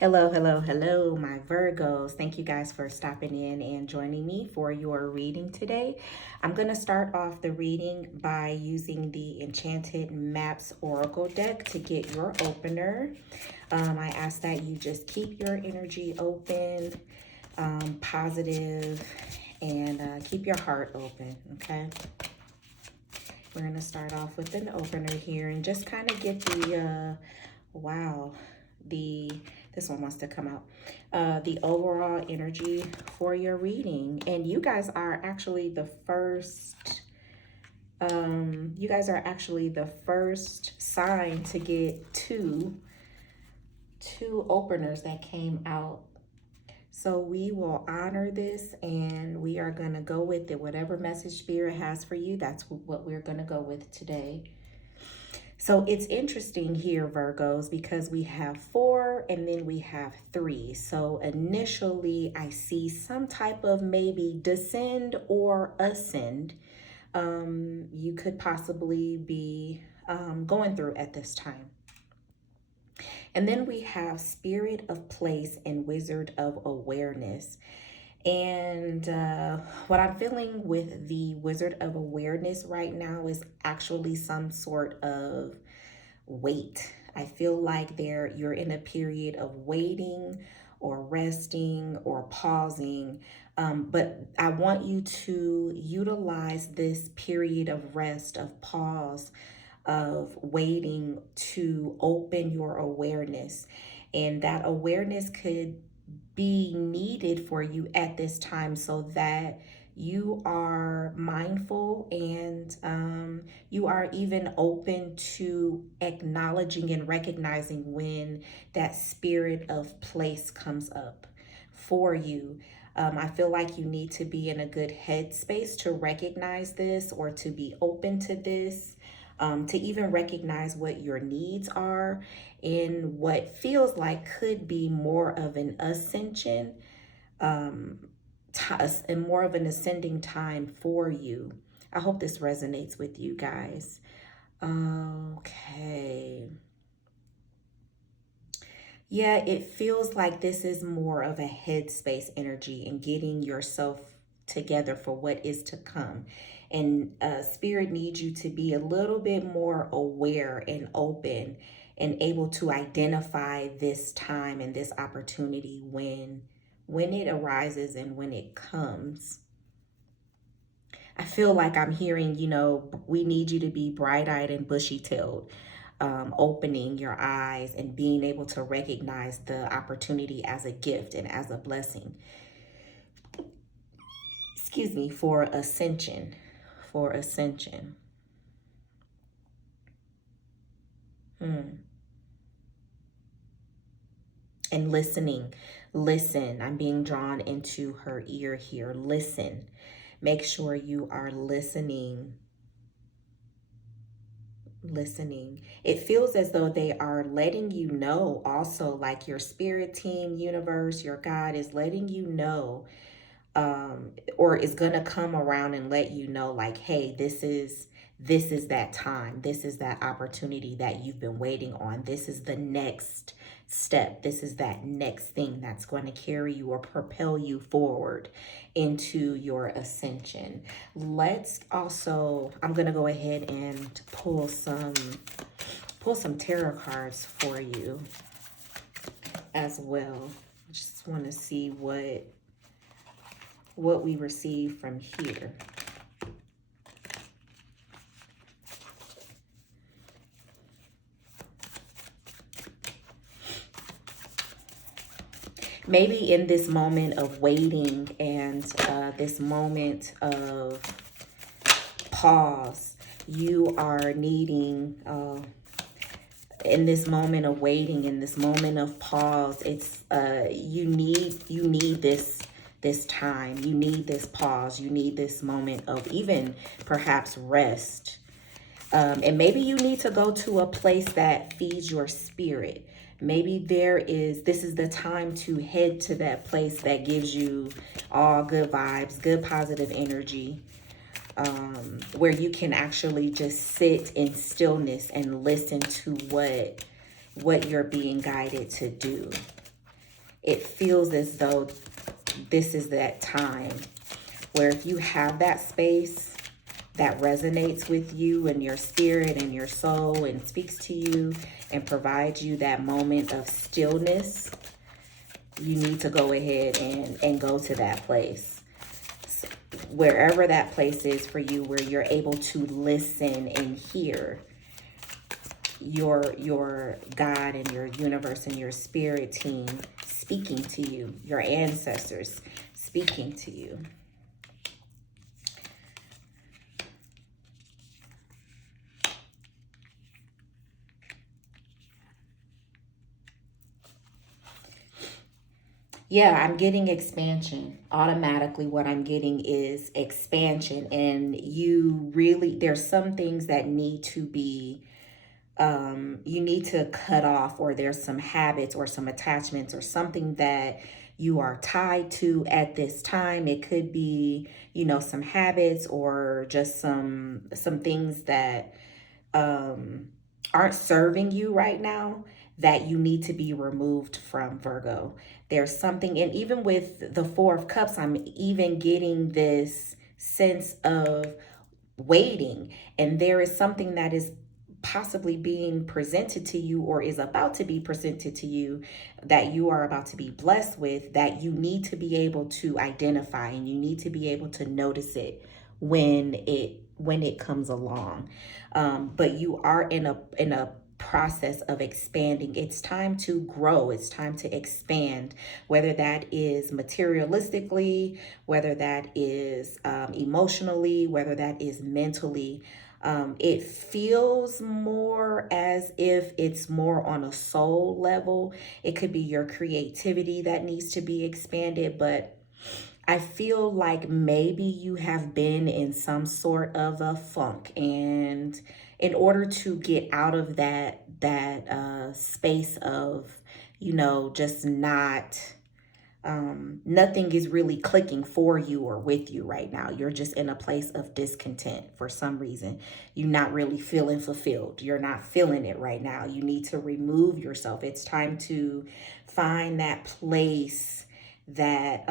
Hello, hello, hello, my Virgos. Thank you guys for stopping in and joining me for your reading today. I'm going to start off the reading by using the Enchanted Maps Oracle deck to get your opener. I ask that you just keep your energy open, positive, and keep your heart open, okay? We're going to start off with an opener here and just kind of get the, wow, this one wants to come out, the overall energy for your reading. And you guys are actually the first, sign to get two openers that came out. So we will honor this and we are going to go with it. Whatever message Spirit has for you, that's what we're going to go with today. So it's interesting here, Virgos, because we have 4 and then we have 3. So initially I see some type of maybe descend or ascend you could possibly be going through at this time. And then we have Spirit of Place and Wizard of Awareness. And what I'm feeling with the Wizard of Awareness right now is actually some sort of wait. I feel like you're in a period of waiting or resting or pausing. But I want you to utilize this period of rest, of pause, of waiting to open your awareness. And that awareness could be needed for you at this time so that you are mindful and you are even open to acknowledging and recognizing when that spirit of place comes up for you. I feel like you need to be in a good headspace to recognize this or to be open to this. To even recognize what your needs are in what feels like could be more of an ascension, and more of an ascending time for you. I hope this resonates with you guys. Okay. Yeah, it feels like this is more of a headspace energy and getting yourself together for what is to come. And Spirit needs you to be a little bit more aware and open and able to identify this time and this opportunity when it arises and when it comes. I feel like I'm hearing, we need you to be bright-eyed and bushy-tailed. Opening your eyes and being able to recognize the opportunity as a gift and as a blessing. Excuse me, for ascension. And listening. Listen. I'm being drawn into her ear here. Listen. Make sure you are listening. It feels as though they are letting you know also, like your spirit team, universe, your God is letting you know, or is going to come around and let you know, like, hey, this is that time. This is that opportunity that you've been waiting on. This is the next step. This is that next thing that's going to carry you or propel you forward into your ascension. Let's also, I'm going to go ahead and pull some tarot cards for you as well. I just want to see what we receive from here. Maybe in this moment of waiting and this moment of pause, you are needing, in this moment of waiting, in this moment of pause, it's you need this time. You need this pause. You need this moment of even perhaps rest. And maybe you need to go to a place that feeds your spirit. Maybe this is the time to head to that place that gives you all good vibes, good positive energy, where you can actually just sit in stillness and listen to what you're being guided to do. it feels as though this is that time where if you have that space that resonates with you and your spirit and your soul and speaks to you and provides you that moment of stillness, you need to go ahead and go to that place. Wherever that place is for you, where you're able to listen and hear your God and your universe and your spirit team speaking to you, your ancestors speaking to you. Yeah, I'm getting expansion. Automatically, what I'm getting is expansion. And you really, there's some things that need to be, you need to cut off, or there's some habits or some attachments or something that you are tied to at this time. It could be, some habits or just some things that aren't serving you right now that you need to be removed from, Virgo. There's something, and even with the Four of Cups, I'm even getting this sense of waiting, and there is something that is possibly being presented to you or is about to be presented to you that you are about to be blessed with, that you need to be able to identify, and you need to be able to notice it when it comes along. But you are in a process of expanding. It's time to grow. It's time to expand, whether that is materialistically, whether that is emotionally, whether that is mentally. It feels more as if it's more on a soul level. It could be your creativity that needs to be expanded, but I feel like maybe you have been in some sort of a funk, and in order to get out of that space of, just not nothing is really clicking for you or with you right now. You're just in a place of discontent for some reason. You're not really feeling fulfilled. You're not feeling it right now. You need to remove yourself. It's time to find that place that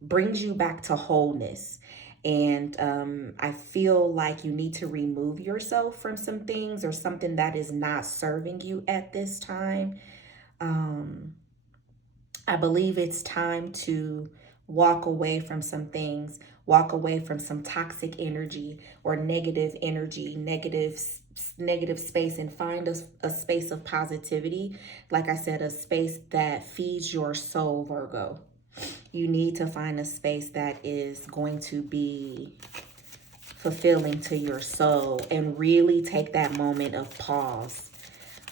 brings you back to wholeness. And I feel like you need to remove yourself from some things or something that is not serving you at this time. I believe it's time to walk away from some things, walk away from some toxic energy or negative space, and find a space of positivity. Like I said, a space that feeds your soul, Virgo. You need to find a space that is going to be fulfilling to your soul, and really take that moment of pause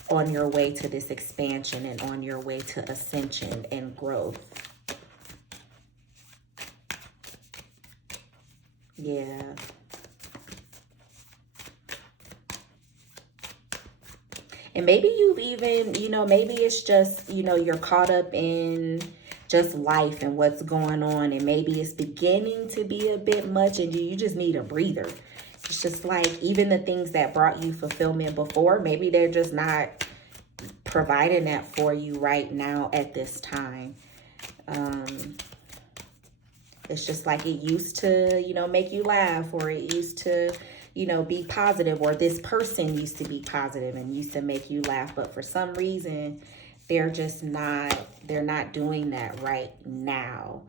on your way to this expansion and on your way to ascension and growth. Yeah. And maybe you've even, maybe it's just, you're caught up in just life and what's going on, and maybe it's beginning to be a bit much and you just need a breather. It's just like, even the things that brought you fulfillment before, maybe they're just not providing that for you right now at this time. It's just like it used to, make you laugh, or it used to, be positive, or this person used to be positive and used to make you laugh. But for some reason, they're not doing that right now.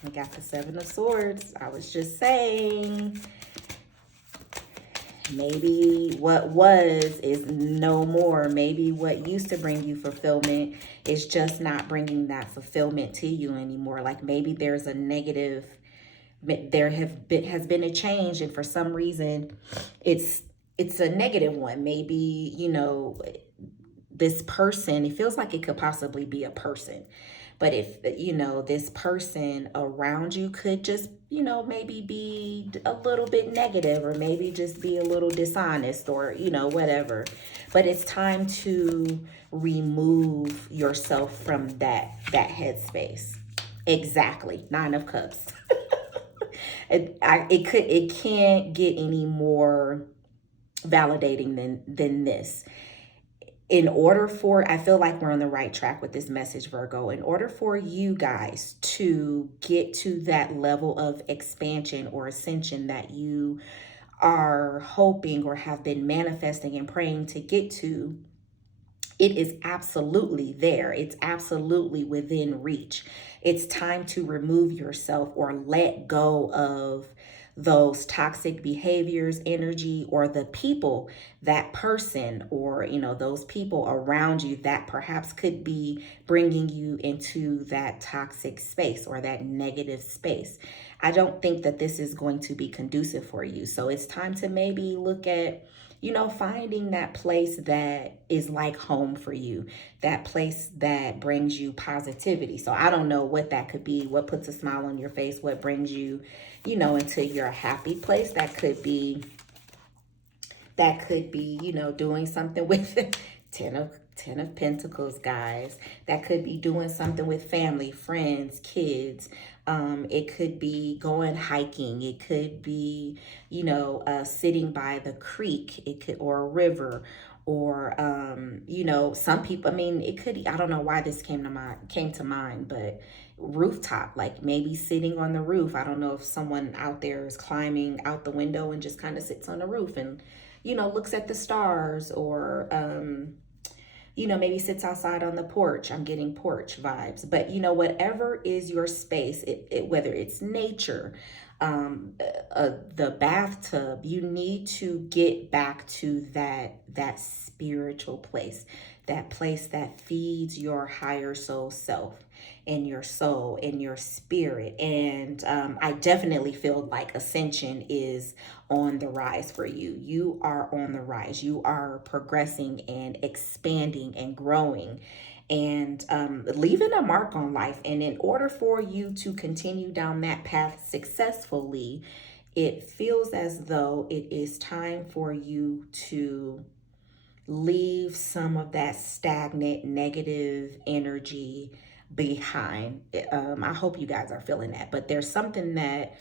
I got the Seven of Swords. I was just saying, maybe what was is no more. Maybe what used to bring you fulfillment is just not bringing that fulfillment to you anymore. Like maybe there's a negative, has been a change, and for some reason it's a negative one. Maybe, this person, it feels like it could possibly be a person. But if, this person around you could just, maybe be a little bit negative, or maybe just be a little dishonest, or, whatever. But it's time to remove yourself from that headspace. Exactly. Nine of Cups. It can't get any more validating than this. in order for, I feel like we're on the right track with this message, Virgo. In order for you guys to get to that level of expansion or ascension that you are hoping or have been manifesting and praying to get to, it is absolutely there. It's absolutely within reach. It's time to remove yourself or let go of those toxic behaviors, energy, or the people, that person, or those people around you that perhaps could be bringing you into that toxic space or that negative space. I don't think that this is going to be conducive for you. So it's time to maybe look at finding that place that is like home for you, that place that brings you positivity. So I don't know what that could be, what puts a smile on your face, what brings you, into your happy place. That could be, doing something with 10 of Pentacles, guys. That could be doing something with family, friends, kids. It could be going hiking. It could be, sitting by the creek. It could, or a river, or some people. I mean, it could. I don't know why this came to mind, but rooftop, like maybe sitting on the roof. I don't know if someone out there is climbing out the window and just kind of sits on the roof and looks at the stars, or maybe sits outside on the porch. I'm getting porch vibes. But whatever is your space, whether it's nature, the bathtub, you need to get back to that spiritual place, that place that feeds your higher soul self and your soul and your spirit. And I definitely feel like ascension is on the rise for you. You are on the rise. You are progressing and expanding and growing and leaving a mark on life. And in order for you to continue down that path successfully, it feels as though it is time for you to leave some of that stagnant negative energy behind. I hope you guys are feeling that, but there's something that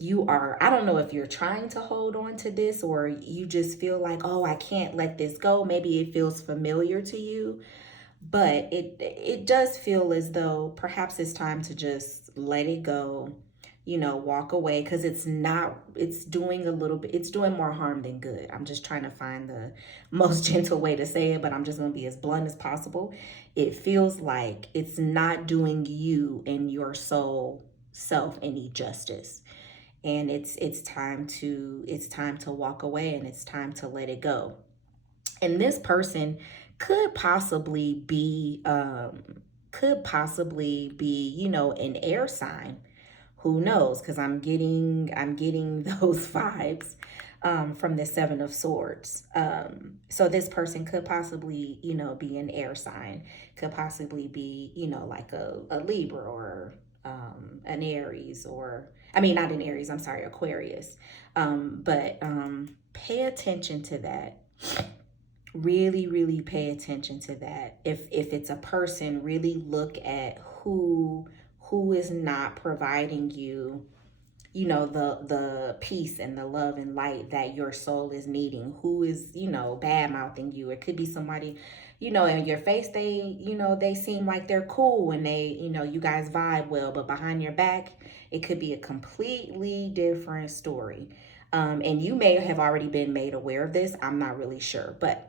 I don't know if you're trying to hold on to this, or you just feel like, oh, I can't let this go. Maybe it feels familiar to you, but it does feel as though perhaps it's time to just let it go, walk away, because it's doing more harm than good. I'm just trying to find the most gentle way to say it, but I'm just going to be as blunt as possible. It feels like it's not doing you and your soul self any justice. And it's time to walk away, and it's time to let it go. And this person could possibly be an air sign. Who knows? Because I'm getting those vibes from the Seven of Swords. So this person could possibly be an air sign, could possibly be like a Libra, or an Aries, or I mean not an Aries, I'm sorry, Aquarius. But pay attention to that. Really, really pay attention to that. If it's a person, really look at who is not providing you, the peace and the love and light that your soul is needing. Who is, bad mouthing you. It could be somebody, in your face, they seem like they're cool and they, you guys vibe well, but behind your back, it could be a completely different story. And you may have already been made aware of this. I'm not really sure, but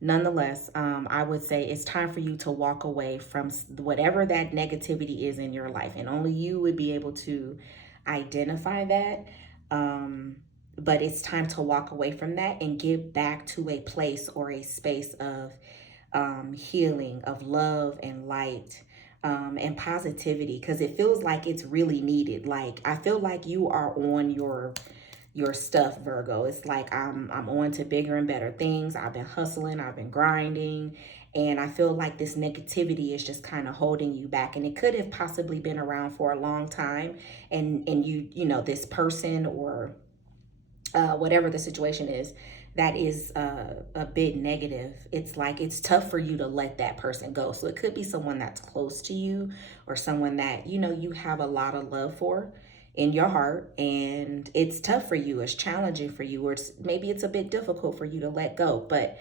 nonetheless, I would say it's time for you to walk away from whatever that negativity is in your life. And only you would be able to identify that. But it's time to walk away from that and get back to a place or a space of healing, of love and light, and positivity, because it feels like it's really needed. Like, I feel like you are on your stuff, Virgo. It's like I'm on to bigger and better things. I've been hustling, I've been grinding, and I feel like this negativity is just kind of holding you back. And it could have possibly been around for a long time, and this person, or whatever the situation is, that is a bit negative. It's like it's tough for you to let that person go. So it could be someone that's close to you, or someone that you have a lot of love for in your heart, and it's tough for you, it's challenging for you, or maybe it's a bit difficult for you to let go. But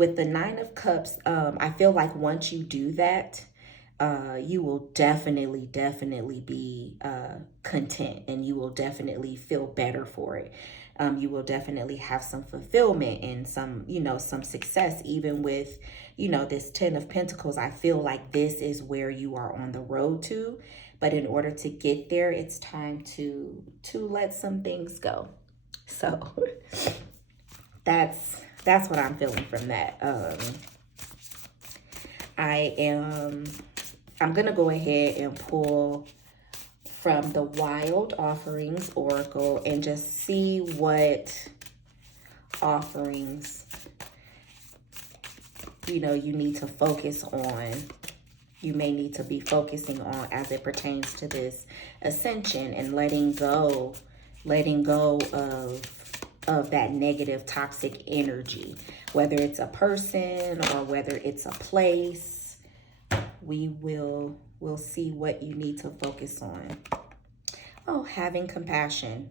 With the Nine of Cups, I feel like once you do that, you will definitely be content, and you will definitely feel better for it. You will definitely have some fulfillment and some, some success, even with, this Ten of Pentacles. I feel like this is where you are on the road to, but in order to get there, it's time to let some things go. So that's what I'm feeling from that. I'm gonna go ahead and pull from the Wild Offerings Oracle and just see what offerings you need to focus on. You may need to be focusing on as it pertains to this ascension, and letting go of that negative toxic energy, whether it's a person or whether it's a place. We'll see what you need to focus on. Oh, having compassion.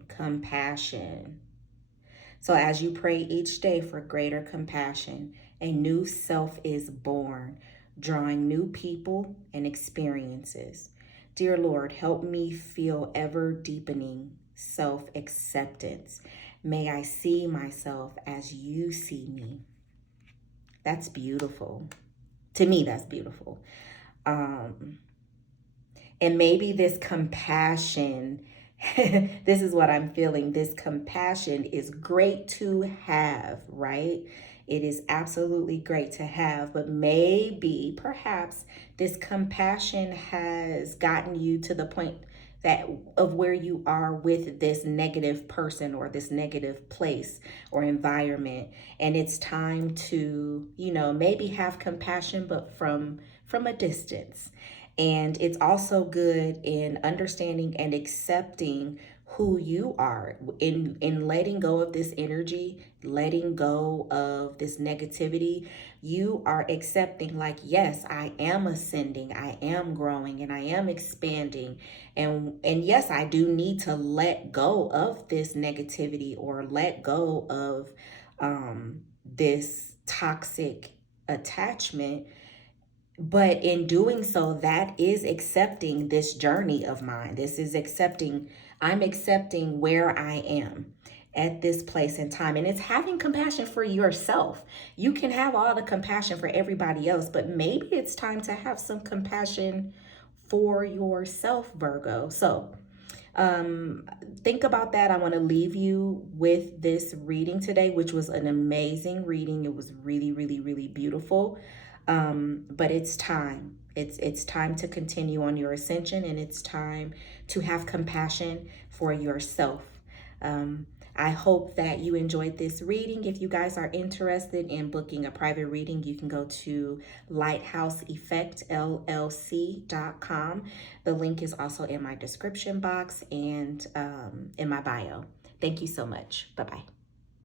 So as you pray each day for greater compassion, a new self is born, drawing new people and experiences. Dear Lord, help me feel ever deepening self-acceptance. May I see myself as you see me. That's beautiful. To me, that's beautiful. And maybe this compassion, this is what I'm feeling. This compassion is great to have, right? It is absolutely great to have, but maybe, perhaps, this compassion has gotten you to the point of where you are with this negative person or this negative place or environment, and it's time to, maybe have compassion, but from a distance. And it's also good in understanding and accepting who you are, in letting go of this energy, letting go of this negativity. You are accepting, like, yes, I am ascending, I am growing, and I am expanding. And yes, I do need to let go of this negativity, or let go of this toxic attachment. But in doing so, that is accepting this journey of mine. This is I'm accepting where I am at this place in time. And it's having compassion for yourself. You can have all the compassion for everybody else, but maybe it's time to have some compassion for yourself, Virgo. So think about that. I want to leave you with this reading today, which was an amazing reading. It was really beautiful. But it's time. It's time to continue on your ascension, and it's time to have compassion for yourself. I hope that you enjoyed this reading. If you guys are interested in booking a private reading, you can go to lighthouseeffectllc.com. The link is also in my description box and in my bio. Thank you so much. Bye-bye.